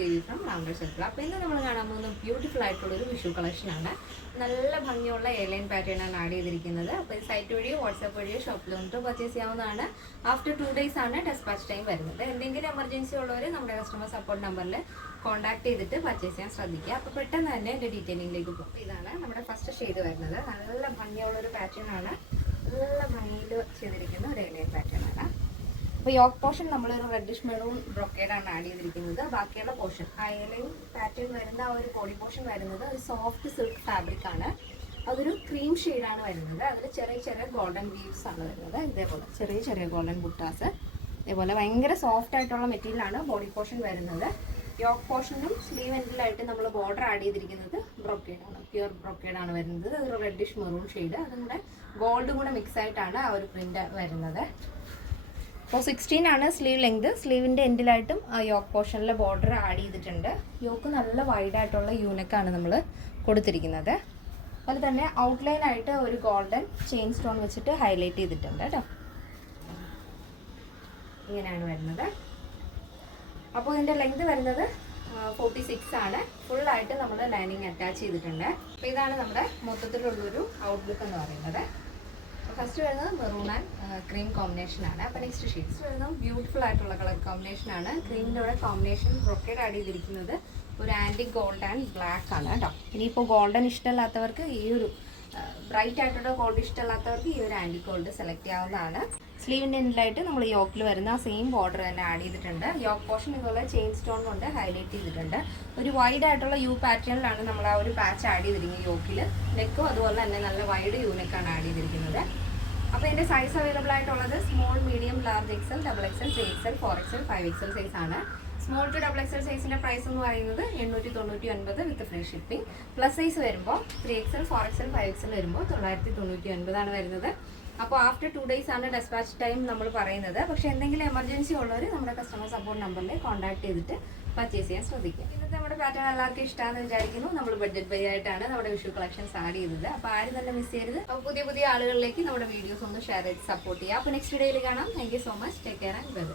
Devi from ലാംഡർ circle. അപ്പോൾ ഇന്ന് നമ്മൾ കാണാൻ പോകുന്ന ബ്യൂട്ടിഫുൾ ആയിട്ടുള്ളൊരു വിഷു കളക്ഷനാണ്. നല്ല ഭംഗിയുള്ള എയർലൈൻ പാറ്റേൺ ആണ് ആഡ് ചെയ്തിരിക്കുന്നത്. അപ്പോൾ ഈ സൈറ്റ് വഴിയോ വാട്സാപ്പ് വഴിയോ ഷോപ്പിൽ വന്നിട്ട് പർച്ചേസ് ചെയ്യാവുന്നതാണ്. ആഫ്റ്റർ 2 days ആണ് ഡെസ്പാച്ച് ടൈം വരുന്നത്. എന്തെങ്കിലും എമർജൻസി ഉള്ളവർ നമ്മുടെ കസ്റ്റമർ സപ്പോർട്ട് നമ്പറിൽ കോൺടാക്ട് ചെയ്തിട്ട് പർച്ചേസ് ചെയ്യാൻ ശ്രദ്ധിക്കുക. അപ്പോൾ പെട്ടെന്ന് തന്നെ എൻ്റെ ഡീറ്റെയിലിംഗിലേക്ക് പോകും. ഇതാണ് നമ്മുടെ ഫസ്റ്റ് ഷെയ്ഡ് വരുന്നത്. നല്ല ഭംഗിയുള്ളൊരു പാറ്റേൺ ആണ്. നല്ല ഭംഗിയിൽ ചെയ്തിരിക്കുന്ന ഒരു എയർലൈൻ പാറ്റേൺ ആണ്. അപ്പോൾ യോക്ക് പോർഷൻ നമ്മളൊരു റെഡിഷ് മെറൂൺ ബ്രൊക്കേഡാണ് ആഡ് ചെയ്തിരിക്കുന്നത്. ബാക്കിയുള്ള പോർഷൻ എയർലൈൻ പാറ്റേൺ വരുന്ന ആ ഒരു ബോഡി പോർഷൻ വരുന്നത് ഒരു സോഫ്റ്റ് സിൽക്ക് ഫാബ്രിക് ആണ്. അതൊരു ക്രീം ഷെയ്ഡാണ് വരുന്നത്. അതിൽ ചെറിയ ചെറിയ ഗോൾഡൻ വീവ്സ് ആണ് വരുന്നത്. ഇതേപോലെ ചെറിയ ചെറിയ ഗോൾഡൻ ബുട്ടാസ്. ഇതേപോലെ ഭയങ്കര സോഫ്റ്റ് ആയിട്ടുള്ള മെറ്റീരിയലാണ് ബോഡി പോർഷൻ വരുന്നത്. യോക്ക് പോർഷനും സ്ലീവ് എൻഡിലായിട്ട് നമ്മൾ ബോർഡർ ആഡ് ചെയ്തിരിക്കുന്നത് ബ്രൊക്കേഡാണ്, പ്യുർ ബ്രൊക്കേഡാണ് വരുന്നത്. അതൊരു റെഡിഷ് മെറൂൺ ഷെയ്ഡ്, അതും കൂടെ ഗോൾഡും കൂടെ മിക്സ് ആയിട്ടാണ് ആ ഒരു പ്രിന്റ് വരുന്നത്. അപ്പോൾ 16 ആണ് സ്ലീവ് ലെങ്ത്. സ്ലീവിൻ്റെ എൻഡിലായിട്ടും ആ യോക്ക് പോർഷനിലെ ബോർഡർ ആഡ് ചെയ്തിട്ടുണ്ട്. യോക്ക് നല്ല വൈഡായിട്ടുള്ള യൂണിക്കാണ് നമ്മൾ കൊടുത്തിരിക്കുന്നത്. അതുപോലെ തന്നെ ഔട്ട്ലൈൻ ആയിട്ട് ഒരു ഗോൾഡൻ ചെയിൻ സ്റ്റോൺ വെച്ചിട്ട് ഹൈലൈറ്റ് ചെയ്തിട്ടുണ്ട് കേട്ടോ. ഇങ്ങനെയാണ് വരുന്നത്. അപ്പോൾ ഇതിൻ്റെ ലെങ്ത് വരുന്നത് 46 ആണ്. ഫുള്ളായിട്ട് നമ്മൾ ലൈനിങ് അറ്റാച്ച് ചെയ്തിട്ടുണ്ട്. അപ്പോൾ ഇതാണ് നമ്മുടെ മൊത്തത്തിലുള്ളൊരു ഔട്ട്ലുക്ക് എന്ന് പറയുന്നത്. ഫസ്റ്റ് വരുന്നത് മെറൂൺ ആൻഡ് ക്രീം കോമ്പിനേഷൻ ആണ്. അപ്പോൾ നെക്സ്റ്റ് ഷെയ്ഡ്സ് വരുന്നത് ബ്യൂട്ടിഫുൾ ആയിട്ടുള്ള കളർ കോമ്പിനേഷൻ ആണ്. ക്രീമിൻ്റെ കൂടെ കോമ്പിനേഷൻ ബ്രൊക്കേഡ് ആഡ് ചെയ്തിരിക്കുന്നത് ഒരു ആൻറ്റിക് ഗോൾഡ് ആൻഡ് ബ്ലാക്ക് ആണ് കേട്ടോ. ഇനിയിപ്പോൾ ഗോൾഡൻ ഇഷ്ടമല്ലാത്തവർക്ക് ഈ ഒരു ബ്രൈറ്റ് ആയിട്ടുള്ള ഗോൾഡ് ഇഷ്ടമല്ലാത്തവർക്ക് ഈ ഒരു ആൻറ്റിക് ഗോൾഡ് സെലക്ട് ചെയ്യാവുന്നതാണ്. സ്ലീവിൻ്റെ എൻഡിലായിട്ട് നമ്മൾ യോക്കിൽ വരുന്ന ആ സെയിം ബോർഡർ തന്നെ ആഡ് ചെയ്തിട്ടുണ്ട്. യോക്ക് പോർഷൻ ഇതുപോലെ ചെയിൻ സ്റ്റോൺ കൊണ്ട് ഹൈലൈറ്റ് ചെയ്തിട്ടുണ്ട്. ഒരു വൈഡ് ആയിട്ടുള്ള യു പാറ്റേണിലാണ് നമ്മൾ ആ ഒരു പാച്ച് ആഡ് ചെയ്തിരിക്കുന്നത് യോക്കിൽ. നെക്കും അതുപോലെ തന്നെ നല്ല വൈഡ് യൂനെക്കാണ് ആഡ് ചെയ്തിരിക്കുന്നത്. അപ്പോൾ ഇതിൻ്റെ സൈസ് അവൈലബിൾ ആയിട്ടുള്ളത് small, medium, large XL, double XL, 3XL, 4XL, 5XL size ആണ്. സ്മോൾ ടു ഡബിൾ എക്സൽ സൈസിൻ്റെ പ്രൈസ് എന്ന് പറയുന്നത് 899 with free shipping. Plus size വരുമ്പോൾ 3XL, 4XL, 5XL വരുമ്പോൾ 999 ആണ് വരുന്നത്. അപ്പോൾ ആഫ്റ്റർ 2 days ആണ് ഡെസ്പാച്ച് ടൈം നമ്മൾ പറയുന്നത്. പക്ഷേ എന്തെങ്കിലും എമർജൻസി ഉള്ളവർ നമ്മുടെ കസ്റ്റമർ സപ്പോർട്ട് നമ്പറിൽ കോൺടാക്ട് ചെയ്തിട്ട് പർച്ചേസ് ചെയ്യാൻ ശ്രദ്ധിക്കുക. ഇന്നത്തെ നമ്മുടെ പാറ്റേൺ എല്ലാവർക്കും ഇഷ്ടമാണെന്ന് വിചാരിക്കുന്നു. നമ്മൾ ബഡ്ജറ്റ് ബൈ ആയിട്ടാണ് നമ്മുടെ വിഷു കളക്ഷൻസ് ആഡ് ചെയ്തത്. അപ്പോൾ ആരും തന്നെ മിസ് ചെയ്യരുത്. അപ്പോൾ പുതിയ പുതിയ ആളുകളിലേക്ക് നമ്മുടെ വീഡിയോസ് ഒന്ന് ഷെയർ ചെയ്ത് സപ്പോർട്ട് ചെയ്യുക. അപ്പോൾ നെക്സ്റ്റ് വീഡിയോയിൽ കാണാം. Thank you so much. Take care and by.